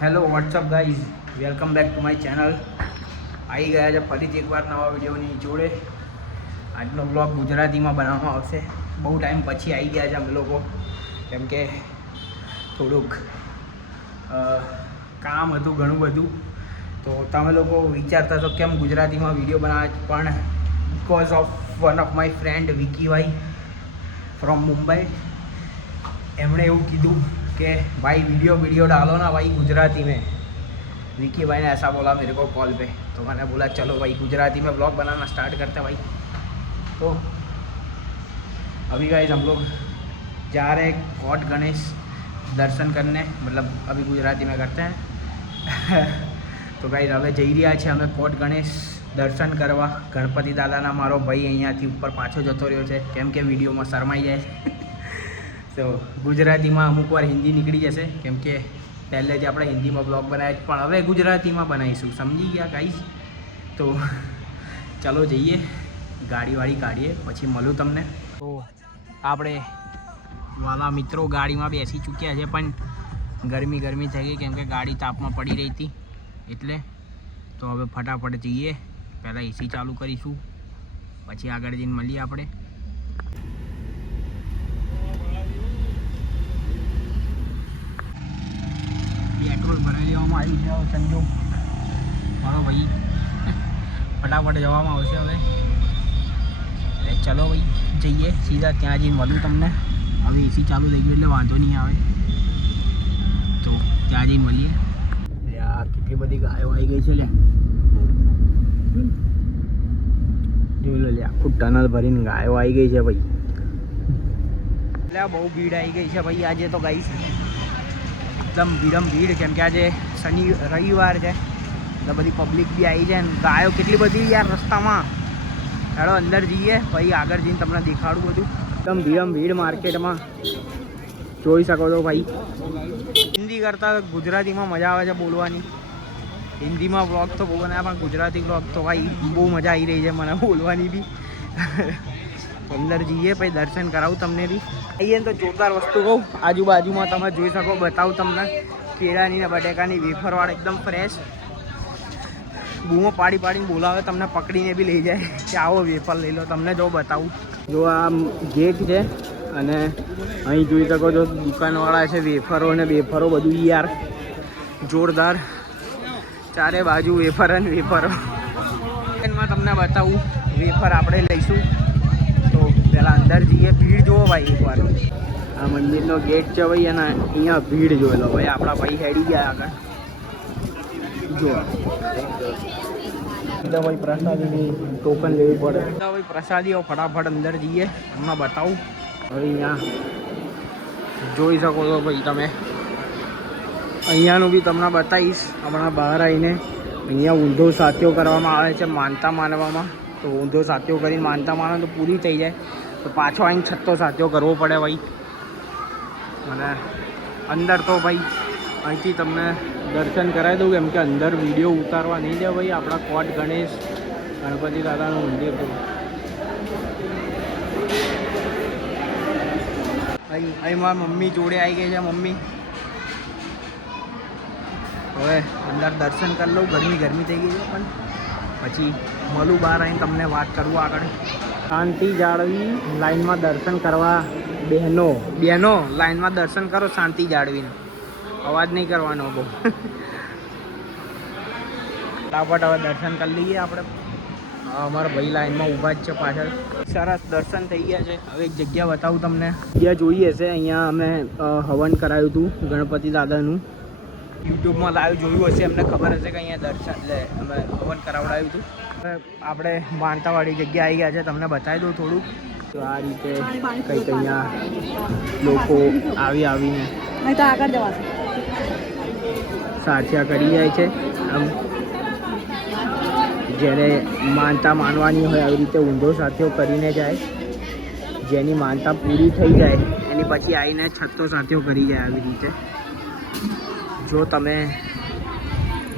Hello WhatsApp guys, welcome back to my channel. આવી ગયા છે ફરીથી એકવાર નવા વિડીયોની જોડે. આજનો બ્લોગ ગુજરાતીમાં બનાવવામાં આવશે. બહુ ટાઈમ પછી આવી ગયા છે અમે લોકો, કેમ કે થોડુંક કામ હતું ઘણું બધું. તો તમે લોકો વિચારતા તો કેમ ગુજરાતીમાં વિડીયો બનાવે, પણ because of one of my friend વિકીભાઈ ફ્રોમ મુંબઈ, એમણે એવું કીધું कि भाई वीडियो डालो ना भाई गुजराती में. विकी भाई ने ऐसा बोला मेरे को कॉल पे, तो मैंने बोला चलो भाई गुजराती में ब्लॉग बनाना स्टार्ट करते हैं भाई. तो अभी गाइस हम लोग जा रहे हैं कोट गणेश दर्शन करने, मतलब अभी गुजराती में करते हैं. तो गाइस હવે જઈ રહ્યા છે અમે કોટ ગણેશ દર્શન કરવા. ગણપતિ દાદાના મારો ભાઈ અહીંયાથી ઉપર પાછો જતો રહ્યો છે, કેમ કે વિડીયોમાં શરમાઈ જાય. તો ગુજરાતીમાં અમુક વાર હિન્દી નીકળી જશે, કેમ કે પહેલે જ આપણે હિન્દીમાં બ્લોગ બનાવ્યા, પણ હવે ગુજરાતીમાં બનાવીશું, સમજી ગયા ગાઈસ. તો ચાલો જઈએ, ગાડીવાળી કાઢીએ, પછી મળું તમને. તો આપણે વાલા મિત્રો ગાડીમાં બેસી ચૂક્યા છે, પણ ગરમી થઈ ગઈ, કેમ કે ગાડી તાપમાં પડી રહી હતી એટલે. તો હવે ફટાફટ જઈએ, પહેલાં એસી ચાલુ કરીશું, પછી આગળ જઈને મળીએ આપણે. પેટ્રોલ ભરાઈ લેવામાં આવ્યું છે સંજોગ મારો ભાઈ. ફટાફટ જવામાં આવશે હવે. ચલો ભાઈ જઈએ સીધા, ત્યાં જઈને મળું તમને. હવે એસી ચાલુ થઈ ગયું એટલે વાંધો નહીં આવે, તો ત્યાં જઈને મળીએ. યાર કેટલી બધી ગાયો આવી ગઈ છે લે, જોઈ લો લે, આખું ટનલ ભરીને ગાયો આવી ગઈ છે ભાઈ. એટલે બહુ ભીડ આવી ગઈ છે ભાઈ આજે તો ગાઈસ, એકદમ ભીડ, કેમ કે આજે રવિવાર છે એટલે બધી પબ્લિક બી આવી છે. ગાયો કેટલી બધી યાર રસ્તામાં. ચાલો અંદર જઈએ, પછી આગળ જઈને તમને દેખાડું બધું. એકદમ ભીડ માર્કેટમાં જોઈ શકો છો ભાઈ. હિન્દી કરતાં ગુજરાતીમાં મજા આવે છે બોલવાની. હિન્દીમાં વ્લોગ તો બહુ બનાવ્યા, પણ ગુજરાતી વ્લોગ તો ભાઈ બહુ મજા આવી રહી છે મને બોલવાની બી. અંદર જઈએ પછી દર્શન કરાવું તમને બી. આવીએ ને તો જોરદાર વસ્તુ કહું, આજુબાજુમાં તમે જોઈ શકો, બતાવું તમને. કેળાની ને બટેકાની વેફરવાળા એકદમ ફ્રેશ. બૂમો પાડીને બોલાવે, તમને પકડીને બી લઈ જાય કે આવો વેફર લઈ લો. તમને જો બતાવું, જો આ ગેટ છે અને અહીં જોઈ શકો છો દુકાનવાળા છે, વેફરો ને બેફરો બધું યાર જોરદાર. ચારે બાજુ વેફર અને વેફરો. એમાં તમને બતાવું, વેફર આપણે લઈશું. તો પહેલાં અંદર જઈએ. ભીડ જુઓ ભાઈ એકવાર. આ મંદિરનો ગેટ છે ભાઈ, અને અહીંયા ભીડ જોઈ લો ભાઈ. આપણા ભાઈ હેડી ગયા આગળ જુઓ. ભાઈ પ્રસાદીની ટોકન લેવી પડે. ભાઈ પ્રસાદીઓ ફટાફટ અંદર જઈએ, હમણાં બતાવું. હવે અહીંયા જોઈ શકો છો ભાઈ તમે, અહીંયાનું બી તમને બતાવીશ હમણાં. બહાર આવીને અહીંયા ઊંધો સાથીઓ કરવામાં આવે છે માનતા માનવામાં. તો ઊંધો સાથીઓ કરીને માનતા માનો તો પૂરી થઈ જાય, તો પાછો આવીને છઠ્ઠો સાથીઓ કરવો પડે ભાઈ. અને અંદર તો ભાઈ અહીંથી તમને દર્શન કરાવી દઉં, કેમ કે અંદર વિડીયો ઉતારવા નહીં દે ભાઈ. આપણા કોટ ગણેશ ગણપતિ દાદાનું મંદિર તો અહીં મારી મમ્મી જોડે આવી ગઈ છે. મમ્મી હવે અંદર દર્શન કરી લઉં. ગરમી થઈ ગઈ છે, પણ પછી મળું બહાર આવીને તમને વાત કરું આગળ. શાંતિ જાળવી લાઈનમાં દર્શન કરવા. બહેનો લાઈનમાં દર્શન કરો શાંતિ જાળવીને, અવાજ નહીં કરવાનો બહુ. ફટાફટ હવે દર્શન કરી લઈએ આપણે. અમારા ભાઈ લાઈનમાં ઊભા જ છે પાછળ. સરસ દર્શન થઈ ગયા છે. હવે એક જગ્યા બતાવું તમને. જગ્યા જોઈએ છે, અહીંયા અમે હવન કરાવ્યું હતું ગણપતિ દાદાનું. યુટ્યુબમાં લાઈવ જોયું હશે, એમને ખબર હશે કે અહીંયા દર્શન અમે હવન કરાવડાવ્યું હતું. આપણે માનતાવાળી જગ્યા આવી ગયા છે, તમને બતાવી દઉં થોડુંક. તો આ રીતે કંઈક અહીંયા લોકો આવીને આગળ જવાશે સાચા કરી જાય છે. આમ જેને માનતા માનવાની હોય આવી રીતે ઊંધો સાથીઓ કરીને જાય. જેની માનતા પૂરી થઈ જાય એની પછી આવીને છઠ્ઠો સાથીઓ કરી જાય આવી રીતે. જો તમે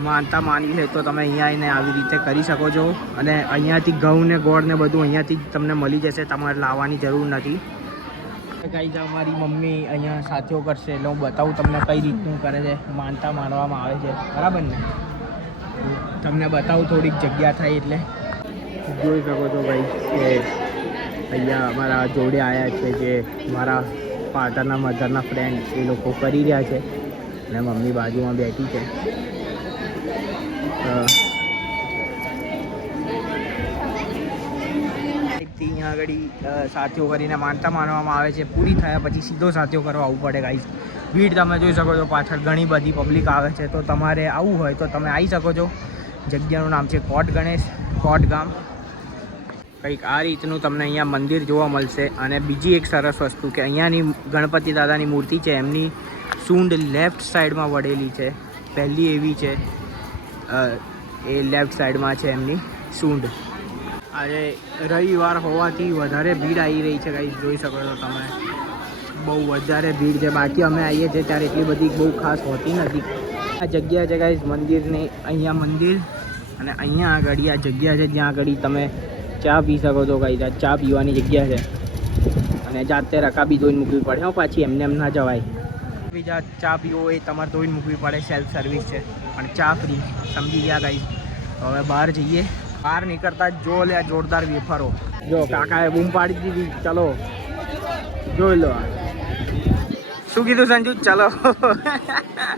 માનતા માનવી હોય તો તમે અહીંયા આવીને આવી રીતે કરી શકો છો. અને અહીંયાથી ઘઉં ને ગોળ ને બધું અહીંયાથી જ તમને મળી જશે, તમારે લાવવાની જરૂર નથી. ગાઈઝ અમારી મમ્મી અહીંયા સાથીઓ કરશે એટલે હું બતાવું તમને કઈ રીતનું કરે છે. માનતા માનવામાં આવે છે, બરાબર ને? તમને બતાવું થોડીક જગ્યા થાય એટલે જોઈ શકો છો ભાઈ કે અહીંયા અમારા જોડે આવ્યા છે જે મારા ફાધરના મધરના ફ્રેન્ડ એ લોકો કરી રહ્યા છે અને મમ્મી બાજુમાં બેઠી છે. અહીંયા આગળ સાથીઓ કરીને માનતા માનવામાં આવે છે. પૂરી થયા પછી સીધો સાથીઓ કરવા આવવું પડે ગાઈઝ. ભીડ તમે જોઈ શકો છો, પાછળ ઘણી બધી પબ્લિક આવે છે. તો તમારે આવવું હોય તો તમે આવી શકો છો. જગ્યાનું નામ છે કોટ ગણેશ, કોટ ગામ. કંઈક આ રીતનું તમને અહીંયા મંદિર જોવા મળશે. અને બીજી એક સરસ વસ્તુ કે અહીંયાની ગણપતિ દાદાની મૂર્તિ છે, એમની સૂંઢ લેફ્ટ સાઈડમાં વળેલી છે. પહેલી એવી છે, એ લેફ્ટ સાઈડમાં છે એમની સૂંઢ. આજે રવિવાર હોવાથી વધારે ભીડ આવી રહી છે ગાઈઝ, જોઈ શકો છો તમે. બહુ વધારે ભીડ છે. બાકી અમે આવીએ છીએ ત્યારે એટલી બધી બહુ ખાસ હોતી નથી. આ જગ્યા છે ગાઈઝ મંદિરની. અહીંયા મંદિર અને અહીંયા આગળ આ જગ્યા છે જ્યાં આગળ તમે ચા પી શકો છો ગાઈઝ. આ ચા પીવાની જગ્યા છે અને જાતે રકાબી ધોઈને મૂકવી પડે. પાછી એમને એમ ના જવાય. બીજા ચા પીવો એ તમારે ધોઈને મૂકવી પડે. સેલ્ફ સર્વિસ છે પણ ચા ફ્રી. સમજી ગયા ગાઈઝ. તો હવે બહાર જઈએ. બહાર નીકળતા જો લે જોરદાર વેફરો. જો કાકાએ બૂમ પાડી દીધી, ચલો જોઈ લો. શું કીધું સંજુ? ચલો.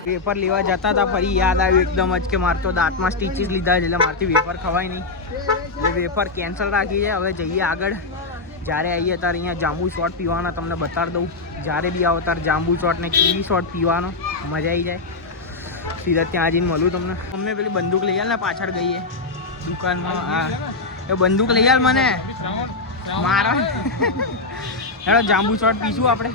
વેફર લેવા જતા હતા, ફરી યાદ આવ્યું એકદમ જ કે મારે તો દાંતમાં સ્ટીચીસ લીધા છે એટલે મારથી વેફર ખવાય નહીં. એટલે વેફર કેન્સલ રાખી છે. હવે જઈએ આગળ. જ્યારે આવીએ ત્યારે અહીંયા જાંબુ શોટ પીવાના તમને બતાડી દઉં. જ્યારે બી આવો ત્યારે જાંબુ શોટ ને કીવી શોટ પીવાનો મજા આવી જાય. સીધા ત્યાં જઈને મળું તમને. અમે પેલી બંદૂક લઈ આલ ને પાછળ ગઈએ દુકાનમાં. હા એ બંદૂક લઈ આલ મને મારા. હેડો જાંબુ શોટ પીશું આપણે.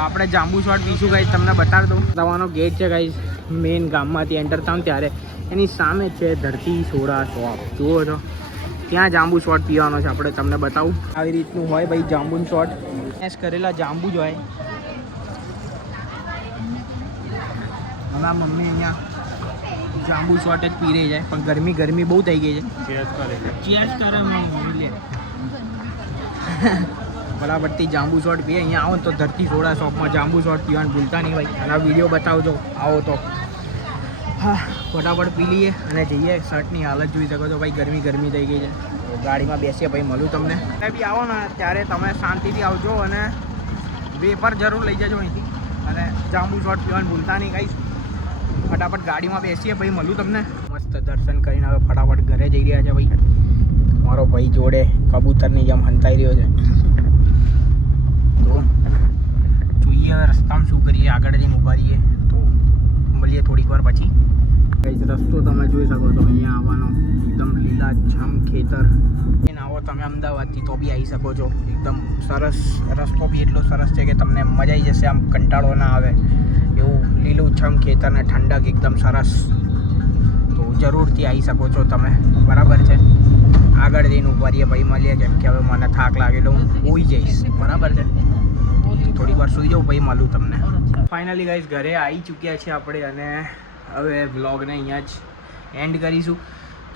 આપણે જાંબુ શોટ પીશું ગાઈઝ. તમને બતાડી દઉં. તમારો ગેટ છે ગાઈઝ. મેઇન ગામમાંથી એન્ટર થાવ ત્યારે એની સામે છે ધરતી સોડા શોપ. જુઓ છો ત્યાં જાંબુ શોટ પીવાનો છે આપણે. તમને બતાવું આવી રીતનું હોય ભાઈ જાંબુ શોટ. મેશ કરેલા જાંબુ જ હોય. હમણાં મમ્મી અહીંયા જાંબુ શોટ જ પી રહી જાય પણ ગરમી બહુ થઈ ગઈ છે. ચેસ કરે મમ્મી લે. બરાબરથી જાંબુ શોટ પીએ. અહીંયા આવો તો ધરતી સોડા શોપમાં જાંબુ શોટ પીવાનું ભૂલતા નહીં ભાઈ. અને આ વિડીયો બતાવજો આવો તો. હા ફટાફટ પી લઈએ અને જઈએ. શર્ટની હાલત જોઈ શકો છો ભાઈ. ગરમી થઈ ગઈ છે. ગાડીમાં બેસીએ ભાઈ. મળું તમને. તમે બી આવો ને ત્યારે તમે શાંતિથી આવજો અને વેફર જરૂર લઈ જજો અહીંથી. અને જાંબુ શોટ પીવાનું ભૂલતા નહીં ગાઈસ. ફટાફટ ગાડીમાં બેસીએ ભાઈ. મળું તમને. મસ્ત દર્શન કરીને હવે ફટાફટ ઘરે જઈ રહ્યા છે ભાઈ. મારો ભાઈ જોડે કબૂતરની જેમ હંતાઈ રહ્યો છે. તો જોઈએ હવે રસ્તામાં શું કરીએ. આગળ જઈને ઊભા રહીએ તો મળીએ થોડીક વાર પછી. રસ્તો તમે જોઈ શકો છો. અહીંયા આવવાનો એકદમ લીલાછમ ખેતર. આવો તમે અમદાવાદથી તો બી આવી શકો છો. એકદમ સરસ રસ્તો બી એટલો સરસ છે કે તમને મજા આવી જશે. આમ કંટાળો ના આવે એવું લીલુંછમ ખેતર ને ઠંડક એકદમ સરસ. તો જરૂરથી આવી શકો છો તમે. બરાબર છે. આગળ જઈને ઊભા રહીએ ભાઈ. મળીએ. કેમ કે હવે મને થાક લાગે એટલે હું સૂઈ જઈશ. બરાબર છે. થોડીક વાર સૂઈ જાઉં ભાઈ. મળું તમને. ફાઇનલી ગાઈઝ ઘરે આવી ચૂક્યા છે આપણે અને હવે વ્લોગને અહીંયા જ એન્ડ કરીશું.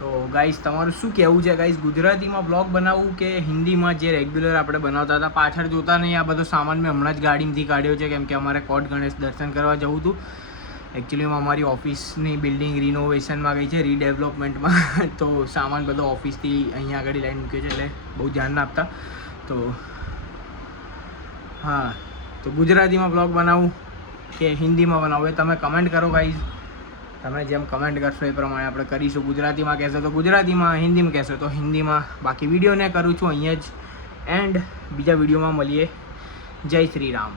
તો ગાઈઝ તમારું શું કહેવું છે ગાઈઝ? ગુજરાતીમાં વ્લોગ બનાવવું કે હિન્દીમાં જે રેગ્યુલર આપણે બનાવતા હતા? પાછળ જોતા નહીં. આ બધો સામાન મેં હમણાં જ ગાડીમાંથી કાઢ્યો છે કેમ કે અમારે કોટ ગણેશ દર્શન કરવા જવું હતું. એકચ્યુઅલીમાં અમારી ઓફિસની બિલ્ડિંગ રિનોવેશનમાં ગઈ છે, રીડેવલપમેન્ટમાં. તો સામાન બધો ઓફિસથી અહીંયા આગળ લાઈન મૂક્યો છે એટલે બહુ ધ્યાન ના આપતા. તો હા, તો ગુજરાતીમાં વ્લોગ બનાવું કે હિન્દીમાં બનાવું એ તમે કમેન્ટ કરો ગાઈઝ. તમે જેમ કમેન્ટ કરશો એ પ્રમાણે આપણે કરીશું. ગુજરાતીમાં કહેશો તો ગુજરાતીમાં, હિન્દીમાં કહેશો તો હિન્દીમાં. બાકી વિડીયોને કરું છું અહીંયા જ એન્ડ. બીજા વિડીયોમાં મળીએ. જય શ્રી રામ.